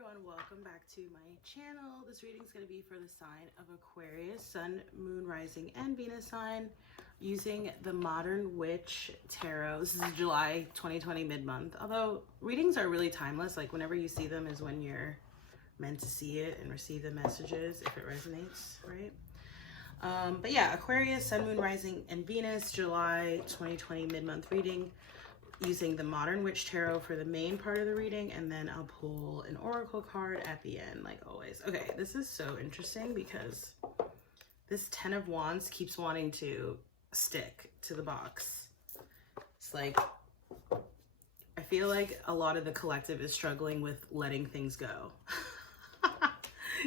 everyone, welcome back to my channel. This reading is going to be for the sign of Aquarius, Sun, Moon, Rising, and Venus sign, using the Modern Witch Tarot. This is July 2020 mid-month, although readings are really timeless. Like whenever you see them is when you're meant to see it and receive the messages if it resonates, right? But yeah, Aquarius, Sun, Moon, Rising, and Venus, July 2020 mid-month reading, using the Modern Witch Tarot for the main part of the reading, and then I'll pull an oracle card at the end, like always. Okay, this is so interesting because this 10 of Wands keeps wanting to stick to the box. It's like, I feel like a lot of the collective is struggling with letting things go.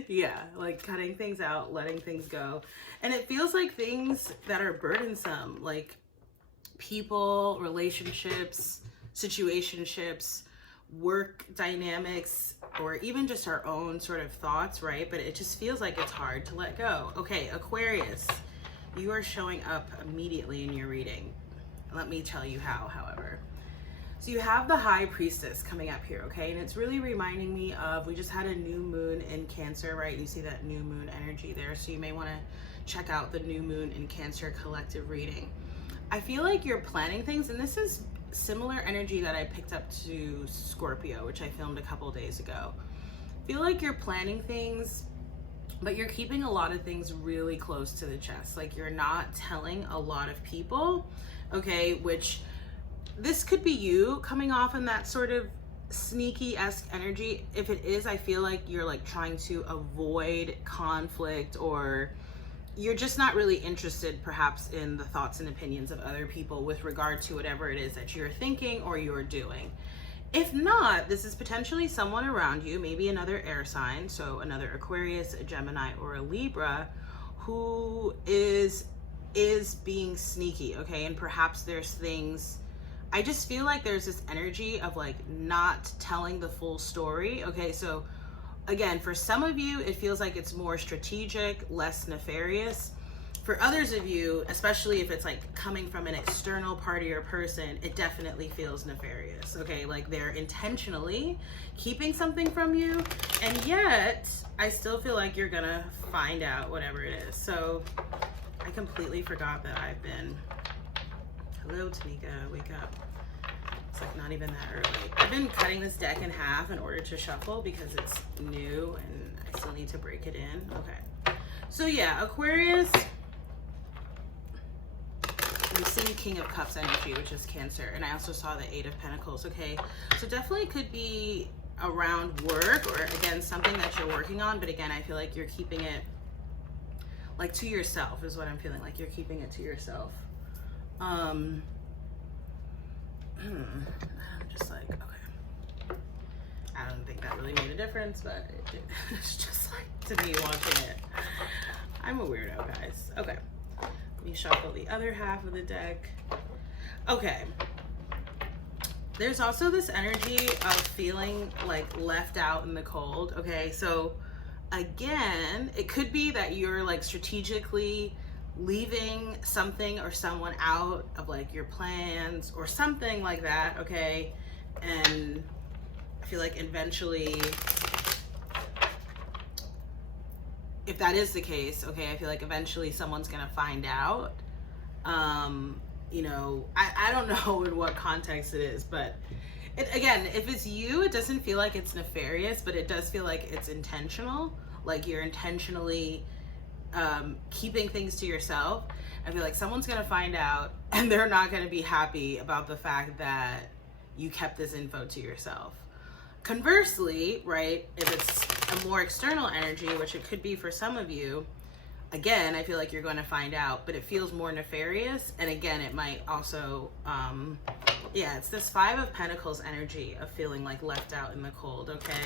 Yeah, like cutting things out, letting things go. And it feels like things that are burdensome, like people, relationships, situationships, work dynamics, or even just our own sort of thoughts, right? But it just feels like it's hard to let go. Okay, Aquarius, you are showing up immediately in your reading. Let me tell you how, however. So you have the High Priestess coming up here, okay? And it's really reminding me of, we just had a new moon in Cancer, right? You see that new moon energy there. So you may want to check out the new moon in Cancer collective reading. I feel like you're planning things, and this is similar energy that I picked up to Scorpio, which I filmed a couple days ago. I feel like you're planning things, but you're keeping a lot of things really close to the chest. Like you're not telling a lot of people, okay, which this could be you coming off in that sort of sneaky-esque energy. If it is, I feel like you're like trying to avoid conflict, or you're just not really interested perhaps in the thoughts and opinions of other people with regard to whatever it is that you're thinking or you're doing. If not, this is potentially someone around you, maybe another air sign, so another Aquarius, a Gemini, or a Libra, who is being sneaky, okay? And perhaps there's things, I just feel like there's this energy of like not telling the full story, okay? So again, for some of you, it feels like it's more strategic, less nefarious. For others of you, especially if it's like coming from an external party or person, it definitely feels nefarious, okay? Like they're intentionally keeping something from you, and yet I still feel like you're gonna find out whatever it is. So I completely forgot that I've been, hello Tamika, wake up. It's like not even that early. I've been cutting this deck in half in order to shuffle because it's new and I still need to break it in. Okay. So yeah, Aquarius, I'm seeing King of Cups energy, which is Cancer. And I also saw the 8 of Pentacles, okay? So definitely could be around work, or again, something that you're working on. But again, I feel like you're keeping it like to yourself is what I'm feeling, like you're keeping it to yourself. I'm just like, okay. I don't think that really made a difference, but it's just like to me watching it. I'm a weirdo, guys. Okay. Let me shuffle the other half of the deck. Okay. There's also this energy of feeling like left out in the cold. Okay. So again, it could be that you're like strategically leaving something or someone out of like your plans or something like that, okay? And I feel like eventually, if that is the case, okay, I feel like eventually someone's gonna find out. You know, I don't know in what context it is, but again, if it's you, it doesn't feel like it's nefarious, but it does feel like it's intentional. Like you're intentionally keeping things to yourself. I feel like someone's gonna find out and they're not gonna be happy about the fact that you kept this info to yourself. Conversely, right, if it's a more external energy, which it could be for some of you, again, I feel like you're gonna find out, but it feels more nefarious. And again, it might also, yeah, it's this 5 of Pentacles energy of feeling like left out in the cold, okay?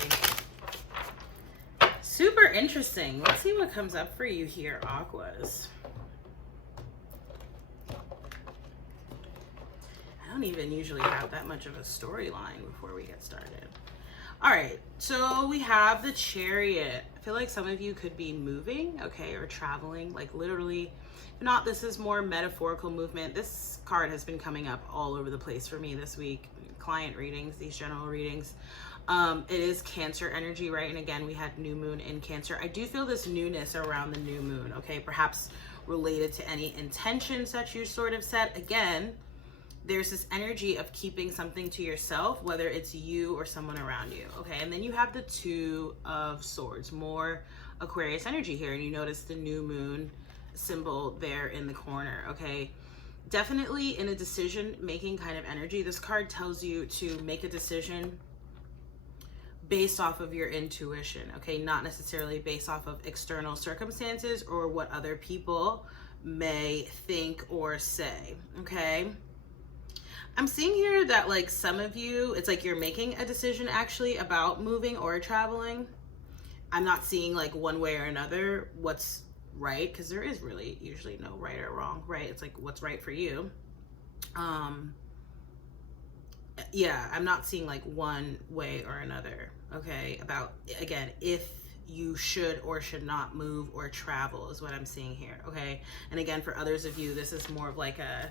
Super interesting. Let's see what comes up for you here, Aquas. I don't even usually have that much of a storyline before we get started. All right, so we have the Chariot. I feel like some of you could be moving, okay, or traveling, like literally. If not, this is more metaphorical movement. This card has been coming up all over the place for me this week. Client readings, these general readings. It is Cancer energy, right? And again, we had new moon in Cancer. I do feel this newness around the new moon, okay? Perhaps related to any intentions that you sort of set. Again, there's this energy of keeping something to yourself, whether it's you or someone around you, okay? And then you have the Two of Swords, more Aquarius energy here. And you notice the new moon symbol there in the corner, okay? Definitely in a decision-making kind of energy. This card tells you to make a decision based off of your intuition, okay? Not necessarily based off of external circumstances or what other people may think or say, okay? I'm seeing here that like some of you, it's like you're making a decision actually about moving or traveling. I'm not seeing like one way or another what's right, because there is really usually no right or wrong, right? It's like what's right for you. Yeah, I'm not seeing like one way or another, okay, about, again, if you should or should not move or travel is what I'm seeing here, okay? And again, for others of you, this is more of like a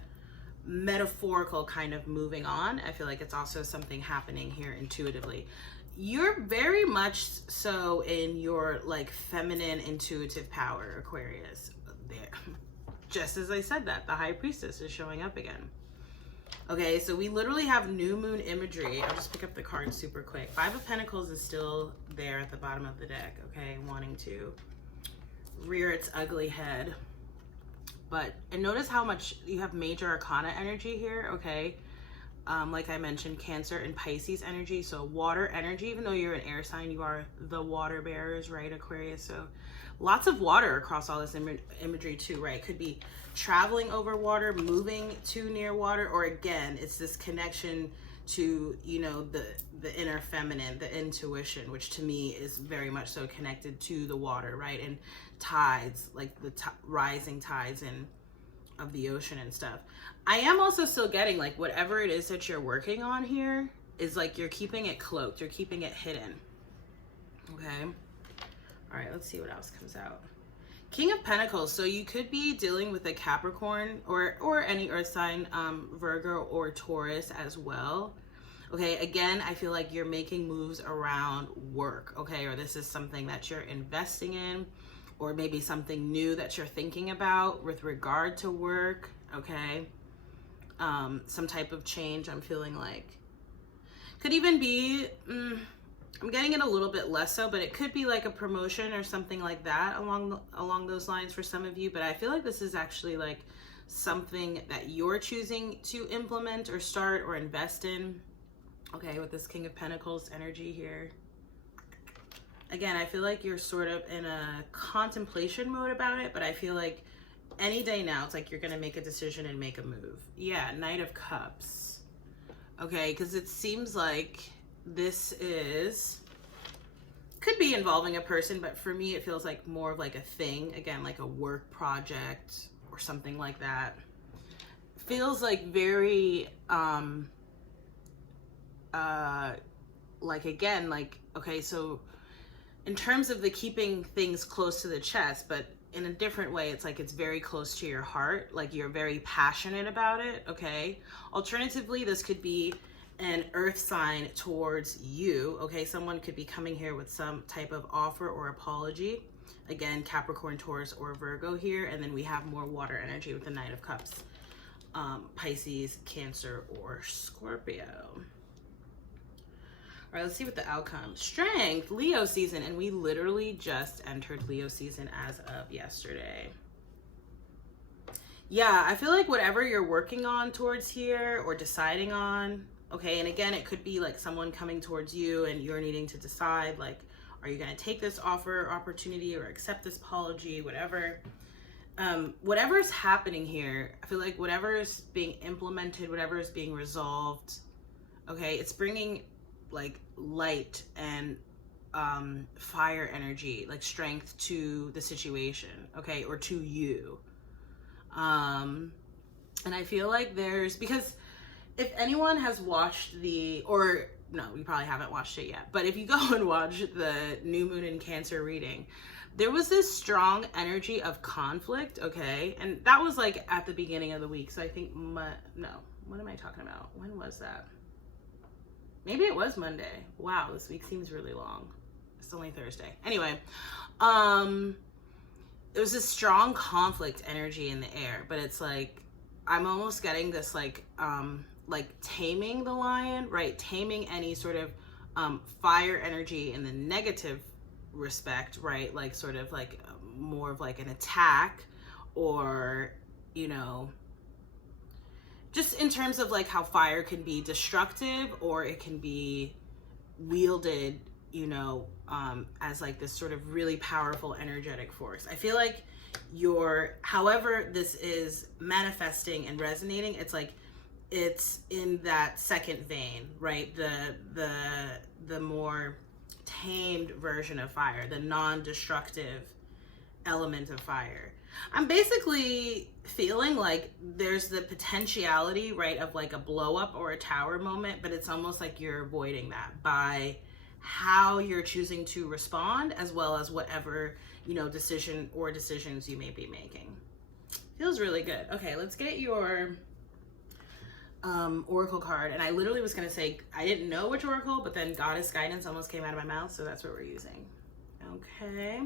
metaphorical kind of moving on. I feel like it's also something happening here intuitively. You're very much so in your like feminine intuitive power, Aquarius. There, just as I said that, the High Priestess is showing up again. Okay, so we literally have new moon imagery. I'll just pick up the card super quick. Five of Pentacles is still there at the bottom of the deck, okay, wanting to rear its ugly head. But, and notice how much you have major arcana energy here, okay? Like I mentioned, Cancer and Pisces energy. So water energy, even though you're an air sign, you are the water bearers, right, Aquarius? So lots of water across all this imagery too, right? Could be traveling over water, moving to near water, or again, it's this connection to, you know, the inner feminine, the intuition, which to me is very much so connected to the water, right? And tides, like the rising tides and of the ocean and stuff. I am also still getting like whatever it is that you're working on here is like you're keeping it cloaked, you're keeping it hidden. Okay. All right, let's see what else comes out. King of Pentacles. So you could be dealing with a Capricorn or any earth sign, Virgo or Taurus as well. Okay, again, I feel like you're making moves around work, okay? Or this is something that you're investing in, or maybe something new that you're thinking about with regard to work, okay? Some type of change, I'm feeling like. Could even be, I'm getting it a little bit less so, but it could be like a promotion or something like that along those lines for some of you. But I feel like this is actually like something that you're choosing to implement or start or invest in. Okay, with this King of Pentacles energy here. Again, I feel like you're sort of in a contemplation mode about it, but I feel like any day now, it's like you're going to make a decision and make a move. Yeah, Knight of Cups. Okay, because it seems like this could be involving a person, but for me, it feels like more of like a thing. Again, like a work project or something like that. Feels like very, like again, like, okay, so in terms of the keeping things close to the chest, but in a different way, it's like it's very close to your heart, like you're very passionate about it, okay? Alternatively, this could be an earth sign towards you, okay? Someone could be coming here with some type of offer or apology. Again, Capricorn, Taurus, or Virgo here, and then we have more water energy with the Knight of Cups. Pisces, Cancer, or Scorpio. All right, let's see what the outcome. Strength, Leo season, and we literally just entered Leo season as of yesterday. Yeah, I feel like whatever you're working on towards here or deciding on, okay, and again, it could be like someone coming towards you and you're needing to decide, like, are you going to take this offer or opportunity or accept this apology, whatever. Whatever's happening here, I feel like whatever is being implemented, whatever is being resolved, okay, it's bringing like light and fire energy, like strength to the situation, okay, or to you. And I feel like because if anyone has watched or no, you probably haven't watched it yet, but if you go and watch the new moon in Cancer reading, there was this strong energy of conflict, okay? And that was like at the beginning of the week. So I think, no, what am I talking about? When was that? Maybe it was Monday. Wow, this week seems really long. It's only Thursday. Anyway, there was this strong conflict energy in the air, but it's like, I'm almost getting this like taming the lion, right? Taming any sort of fire energy in the negative respect, right? Like sort of like more of like an attack, or, you know, just in terms of like how fire can be destructive, or it can be wielded, you know, as like this sort of really powerful energetic force. I feel like however this is manifesting and resonating, it's like, it's in that second vein, right? The more tamed version of fire, the non-destructive element of fire. I'm basically feeling like there's the potentiality, right, of like a blow up or a tower moment, but it's almost like you're avoiding that by how you're choosing to respond, as well as whatever, you know, decision or decisions you may be making. Feels really good. Okay, let's get your oracle card. And I literally was gonna say I didn't know which oracle, but then Goddess Guidance almost came out of my mouth, so that's what we're using. Okay.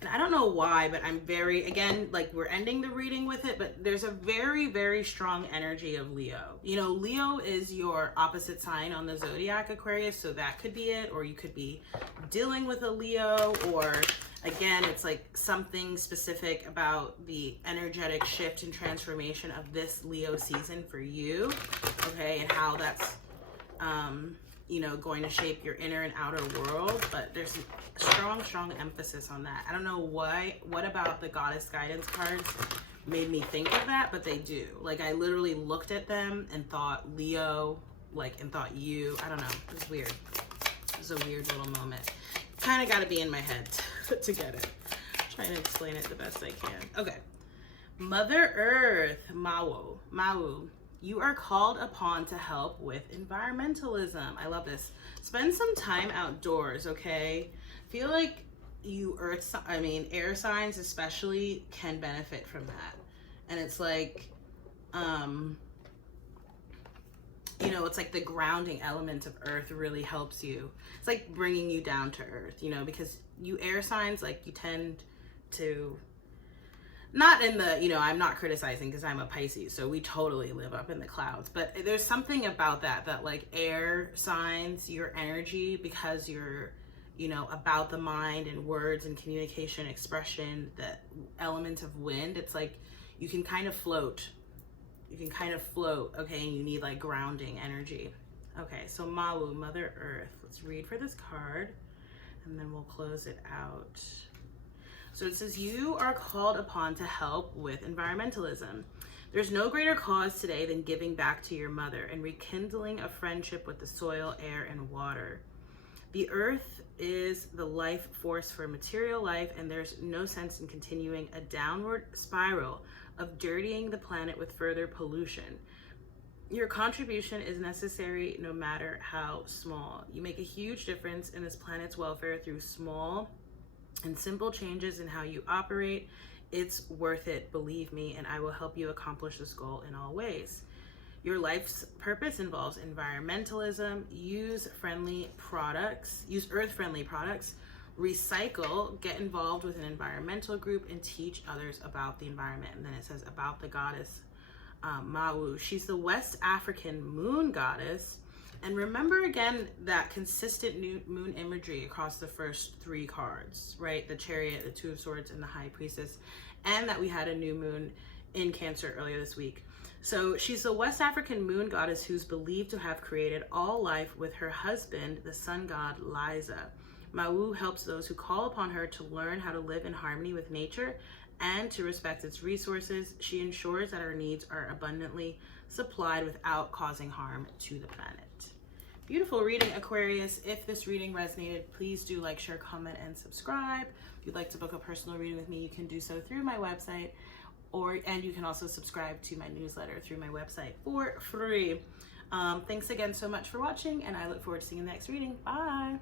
And I don't know why, but I'm very, again, like we're ending the reading with it, but there's a very, very strong energy of Leo. You know, Leo is your opposite sign on the zodiac, Aquarius, so that could be it, or you could be dealing with a Leo, or again, it's like something specific about the energetic shift and transformation of this Leo season for you, okay, and how that's, you know, going to shape your inner and outer world. But there's strong emphasis on that. I don't know what about the Goddess Guidance cards made me think of that, but they do. Like, I literally looked at them and thought Leo, like, and thought you. I don't know. It was weird. It was a weird little moment. Kind of got to be in my head to get it. I'm trying to explain it the best I can. Okay. Mother Earth, Mawu. You are called upon to help with environmentalism. I love this. Spend some time outdoors, okay? Feel like you air signs especially can benefit from that. And it's like, you know, it's like the grounding element of earth really helps you. It's like bringing you down to earth, you know, because you air signs, like you tend to, not in the, you know, I'm not criticizing because I'm a Pisces, so we totally live up in the clouds, but there's something about that like air signs, your energy, because you're, you know, about the mind and words and communication, expression, the element of wind, it's like you can kind of float, okay, and you need like grounding energy. Okay, so Mawu, Mother Earth, let's read for this card and then we'll close it out. So it says, you are called upon to help with environmentalism. There's no greater cause today than giving back to your mother and rekindling a friendship with the soil, air, and water. The earth is the life force for material life, and there's no sense in continuing a downward spiral of dirtying the planet with further pollution. Your contribution is necessary no matter how small. You make a huge difference in this planet's welfare through small and simple changes in how you operate. It's worth it, believe me, and I will help you accomplish this goal in all ways. Your life's purpose involves environmentalism. Use earth-friendly products, recycle, get involved with an environmental group, and teach others about the environment. And then it says about the goddess Mawu. She's the West African moon goddess. And remember again that consistent new moon imagery across the first three cards, right? The Chariot, the Two of Swords, and the High Priestess, and that we had a new moon in Cancer earlier this week. So she's the West African moon goddess who's believed to have created all life with her husband, the sun god Liza. Mawu helps those who call upon her to learn how to live in harmony with nature and to respect its resources. She ensures that our needs are abundantly supplied without causing harm to the planet. Beautiful reading, Aquarius. If this reading resonated, please do like, share, comment, and subscribe. If you'd like to book a personal reading with me, you can do so through my website and you can also subscribe to my newsletter through my website for free. Thanks again so much for watching, and I look forward to seeing you in the next reading. Bye.